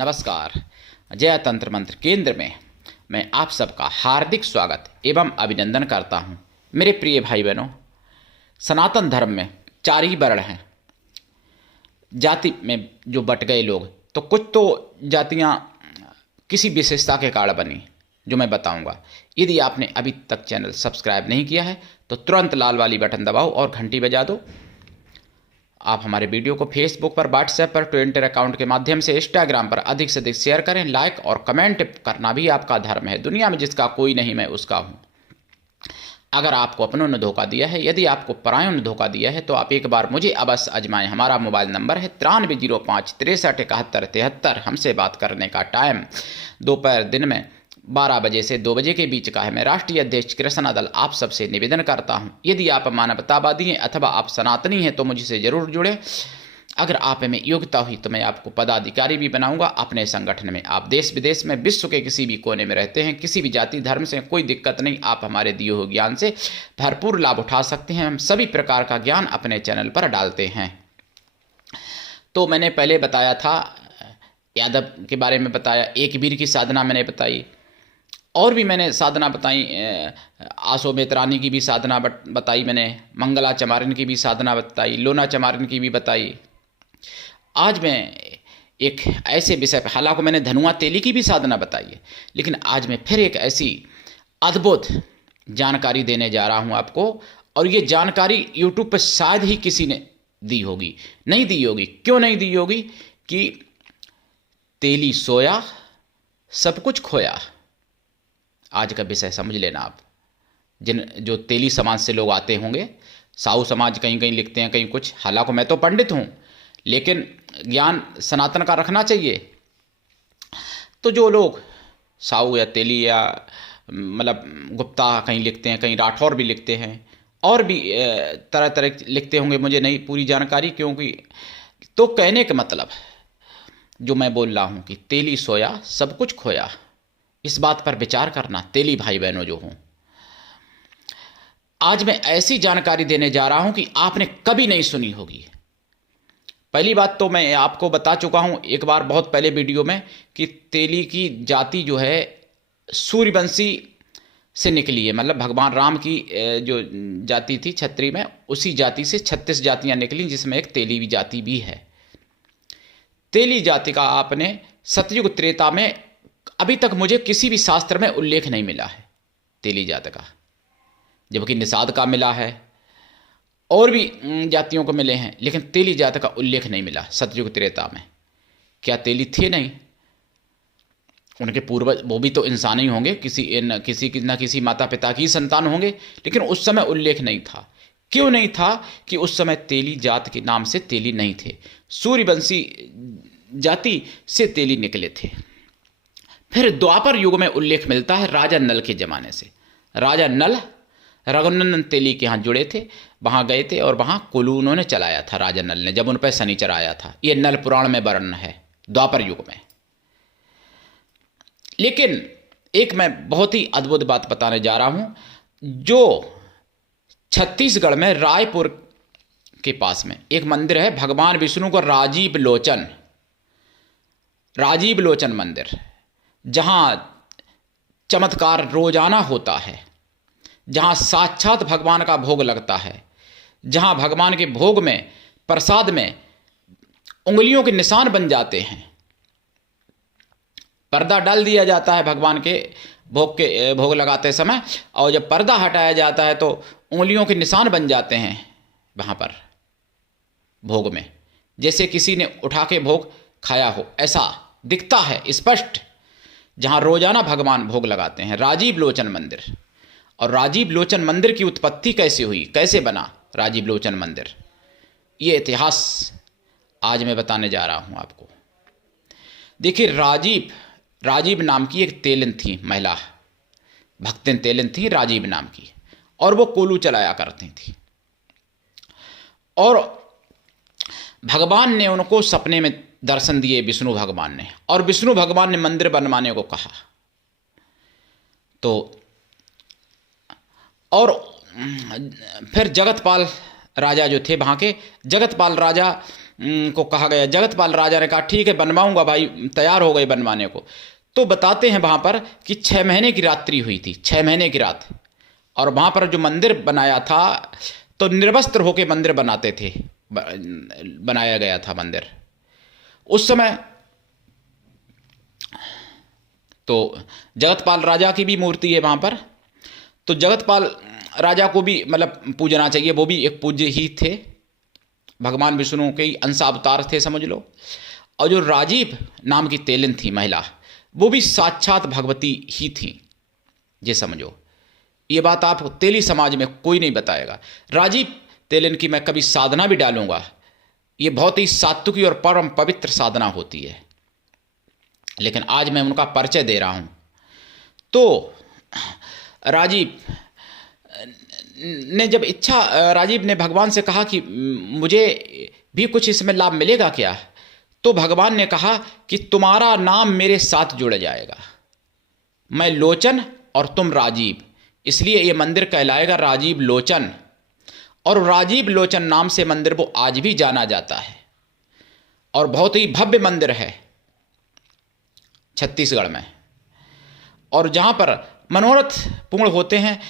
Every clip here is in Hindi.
नमस्कार। जय तंत्र मंत्र केंद्र में मैं आप सबका हार्दिक स्वागत एवं अभिनंदन करता हूं। मेरे प्रिय भाई बहनों, सनातन धर्म में 4 ही वर्ण हैं। जाति में जो बट गए लोग, तो कुछ तो जातियां किसी विशेषता के कारण बनी, जो मैं बताऊंगा। यदि आपने अभी तक चैनल सब्सक्राइब नहीं किया है तो तुरंत लाल वाली बटन दबाओ और घंटी बजा दो। आप हमारे वीडियो को फेसबुक पर, व्हाट्सएप पर, ट्विटर अकाउंट के माध्यम से, इंस्टाग्राम पर अधिक से अधिक शेयर करें। लाइक और कमेंट करना भी आपका धर्म है। दुनिया में जिसका कोई नहीं, मैं उसका हूं। अगर आपको अपनों ने धोखा दिया है, यदि आपको परायों ने धोखा दिया है, तो आप एक बार मुझे अवश्य आजमाएं। हमारा मोबाइल नंबर है 9305 63 71 73। हमसे बात करने का टाइम दोपहर दिन में 12 बजे से 2 बजे के बीच का है। मैं राष्ट्रीय अध्यक्ष कृष्णा दल आप सबसे निवेदन करता हूं, यदि आप मानवतावादी हैं अथवा आप सनातनी हैं तो मुझसे जरूर जुड़े। अगर आप में योग्यता हुई तो मैं आपको पदाधिकारी भी बनाऊंगा अपने संगठन में। आप देश विदेश में, विश्व के किसी भी कोने में रहते हैं, किसी भी जाति धर्म से कोई दिक्कत नहीं, आप हमारे दिए हुए ज्ञान से भरपूर लाभ उठा सकते हैं। हम सभी प्रकार का ज्ञान अपने चैनल पर डालते हैं। तो मैंने पहले बताया था, यादव के बारे में बताया, एक वीर की साधना मैंने बताई, और भी मैंने साधना बताई। आसो मेतरानी की भी साधना बताई मैंने, मंगला चमारिन की भी साधना बताई, लोना चमारिन की भी बताई। आज मैं एक ऐसे विषय पर, हालांकि मैंने धनुआ तेली की भी साधना बताई है, लेकिन आज मैं फिर एक ऐसी अद्भुत जानकारी देने जा रहा हूं आपको। और ये जानकारी यूट्यूब पर शायद ही किसी ने दी होगी, नहीं दी होगी। क्यों नहीं दी होगी? कि तेली सोया सब कुछ खोया। आज का विषय समझ लेना आप। जो तेली समाज से लोग आते होंगे, साहू समाज कहीं कहीं लिखते हैं, कहीं कुछ। हालांकि मैं तो पंडित हूं, लेकिन ज्ञान सनातन का रखना चाहिए। तो जो लोग साहू या तेली या मतलब गुप्ता कहीं लिखते हैं, कहीं राठौर भी लिखते हैं, और भी तरह तरह लिखते होंगे, मुझे नहीं पूरी जानकारी। क्योंकि तो कहने का मतलब जो मैं बोल रहा हूं कि तेली सोया सब कुछ खोया, इस बात पर विचार करना तेली भाई बहनों जो हों। आज मैं ऐसी जानकारी देने जा रहा हूं कि आपने कभी नहीं सुनी होगी। पहली बात तो मैं आपको बता चुका हूं एक बार बहुत पहले वीडियो में कि तेली की जाति जो है सूर्यवंशी से निकली है। मतलब भगवान राम की जो जाति थी क्षत्रिय में, उसी जाति से 36 जातियां निकली, जिसमें एक तेली भी जाति भी है। तेली जाति का आपने सतयुग त्रेता में अभी तक मुझे किसी भी शास्त्र में उल्लेख नहीं मिला है तेली जाति का, जबकि निषाद का मिला है और भी जातियों को मिले हैं, लेकिन तेली जाति का उल्लेख नहीं मिला सतयुग त्रेता में। क्या तेली थे नहीं? उनके पूर्वज वो भी तो इंसान ही होंगे, किसी माता पिता की संतान होंगे, लेकिन उस समय उल्लेख नहीं था। क्यों नहीं था? कि उस समय तेली जाति के नाम से तेली नहीं थे, सूर्यवंशी जाति से तेली निकले थे। फिर द्वापर युग में उल्लेख मिलता है राजा नल के जमाने से। राजा नल रघुनंदन तेली के यहाँ जुड़े थे, वहाँ गए थे और वहाँ कुलू उन्होंने चलाया था राजा नल ने, जब उन पर शनिचर आया था। ये नल पुराण में वर्णन है द्वापर युग में। लेकिन एक मैं बहुत ही अद्भुत बात बताने जा रहा हूँ, जो छत्तीसगढ़ में रायपुर के पास में एक मंदिर है भगवान विष्णु का, राजीव लोचन मंदिर, जहां चमत्कार रोजाना होता है, जहां साक्षात भगवान का भोग लगता है, जहां भगवान के भोग में, प्रसाद में उंगलियों के निशान बन जाते हैं। पर्दा डाल दिया जाता है भगवान के भोग लगाते समय, और जब पर्दा हटाया जाता है तो उंगलियों के निशान बन जाते हैं वहां पर भोग में, जैसे किसी ने उठा के भोग खाया हो, ऐसा दिखता है स्पष्ट। जहां रोजाना भगवान भोग लगाते हैं, राजीव लोचन मंदिर। और राजीव लोचन मंदिर की उत्पत्ति कैसे हुई, कैसे बना राजीव लोचन मंदिर, ये इतिहास आज मैं बताने जा रहा हूं आपको। देखिए, राजीव नाम की एक तेलिन थी, महिला भक्तिन तेलिन थी राजीव नाम की, और वो कोलू चलाया करती थी। और भगवान ने उनको सपने में दर्शन दिए, विष्णु भगवान ने, और विष्णु भगवान ने मंदिर बनवाने को कहा। तो और फिर जगतपाल राजा जो थे वहाँ के, जगतपाल राजा को कहा गया। जगतपाल राजा ने कहा ठीक है बनवाऊंगा भाई, तैयार हो गए बनवाने को। तो बताते हैं वहाँ पर कि 6 महीने की रात्रि हुई थी, 6 महीने की रात। और वहाँ पर जो मंदिर बनाया था तो निर्वस्त्र होकर मंदिर बनाते थे, बनाया गया था मंदिर उस समय। तो जगतपाल राजा की भी मूर्ति है वहाँ पर। तो जगतपाल राजा को भी मतलब पूजना चाहिए, वो भी एक पूज्य ही थे, भगवान विष्णु के अंशावतार थे समझ लो। और जो राजीव नाम की तेलिन थी महिला, वो भी साक्षात भगवती ही थी, ये समझो। ये बात आप तेली समाज में कोई नहीं बताएगा। राजीव तेलिन की मैं कभी साधना भी डालूंगा, ये बहुत ही सात्विकी और परम पवित्र साधना होती है, लेकिन आज मैं उनका परिचय दे रहा हूं। तो राजीव ने जब इच्छा, राजीव ने भगवान से कहा कि मुझे भी कुछ इसमें लाभ मिलेगा क्या? तो भगवान ने कहा कि तुम्हारा नाम मेरे साथ जुड़ जाएगा, मैं लोचन और तुम राजीव, इसलिए ये मंदिर कहलाएगा राजीव लोचन। और राजीव लोचन नाम से मंदिर वो आज भी जाना जाता है और बहुत ही भव्य मंदिर है छत्तीसगढ़ में। और जहाँ पर मनोरथ पूर्ण होते हैं,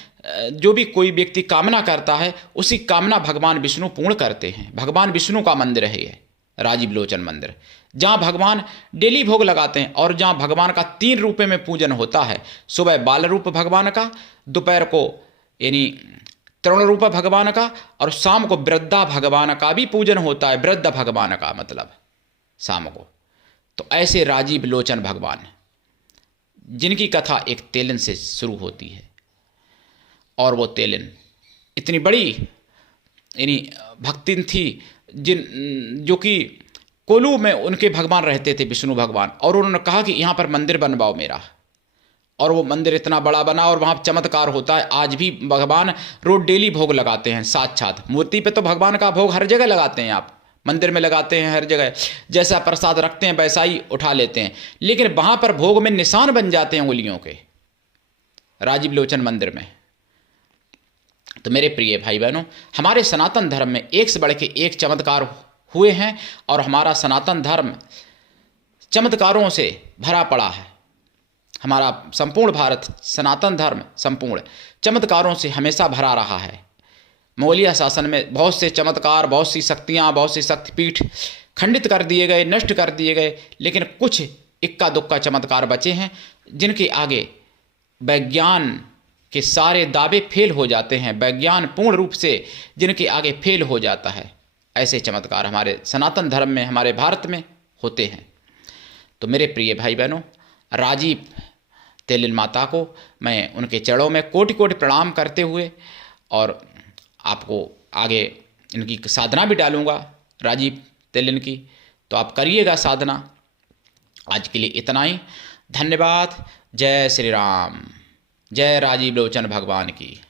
जो भी कोई व्यक्ति कामना करता है उसी कामना भगवान विष्णु पूर्ण करते हैं। भगवान विष्णु का मंदिर है ये राजीव लोचन मंदिर, जहाँ भगवान डेली भोग लगाते हैं और जहाँ भगवान का 3 रूप में पूजन होता है। सुबह बाल रूप भगवान का, दोपहर को यानी तरुण रूप भगवान का, और शाम को वृद्धा भगवान का भी पूजन होता है। वृद्ध भगवान का मतलब शाम को। तो ऐसे राजीव लोचन भगवान, जिनकी कथा एक तेलिन से शुरू होती है, और वो तेलिन इतनी बड़ी यानी भक्तिन थी जो कि कोलू में उनके भगवान रहते थे, विष्णु भगवान। और उन्होंने कहा कि यहाँ पर मंदिर बनवाओ मेरा, और वो मंदिर इतना बड़ा बना और वहाँ चमत्कार होता है। आज भी भगवान रोज डेली भोग लगाते हैं साक्षात। मूर्ति पे तो भगवान का भोग हर जगह लगाते हैं, आप मंदिर में लगाते हैं, हर जगह जैसा प्रसाद रखते हैं वैसा ही उठा लेते हैं, लेकिन वहाँ पर भोग में निशान बन जाते हैं उंगलियों के, राजीव लोचन मंदिर में। तो मेरे प्रिय भाई बहनों, हमारे सनातन धर्म में एक से बढ़ के एक चमत्कार हुए हैं, और हमारा सनातन धर्म चमत्कारों से भरा पड़ा है। हमारा संपूर्ण भारत सनातन धर्म संपूर्ण चमत्कारों से हमेशा भरा रहा है। मौर्य शासन में बहुत से चमत्कार, बहुत सी शक्तियाँ, बहुत सी शक्तिपीठ खंडित कर दिए गए, नष्ट कर दिए गए, लेकिन कुछ इक्का दुक्का चमत्कार बचे हैं जिनके आगे विज्ञान के सारे दावे फेल हो जाते हैं। विज्ञान पूर्ण रूप से जिनके आगे फेल हो जाता है, ऐसे चमत्कार हमारे सनातन धर्म में, हमारे भारत में होते हैं। तो मेरे प्रिय भाई बहनों, राजीव तेलिन माता को मैं उनके चरणों में कोटि कोटि प्रणाम करते हुए, और आपको आगे इनकी साधना भी डालूंगा राजीव तेलिन की, तो आप करिएगा साधना। आज के लिए इतना ही, धन्यवाद। जय श्री राम, जय राजीव लोचन भगवान की।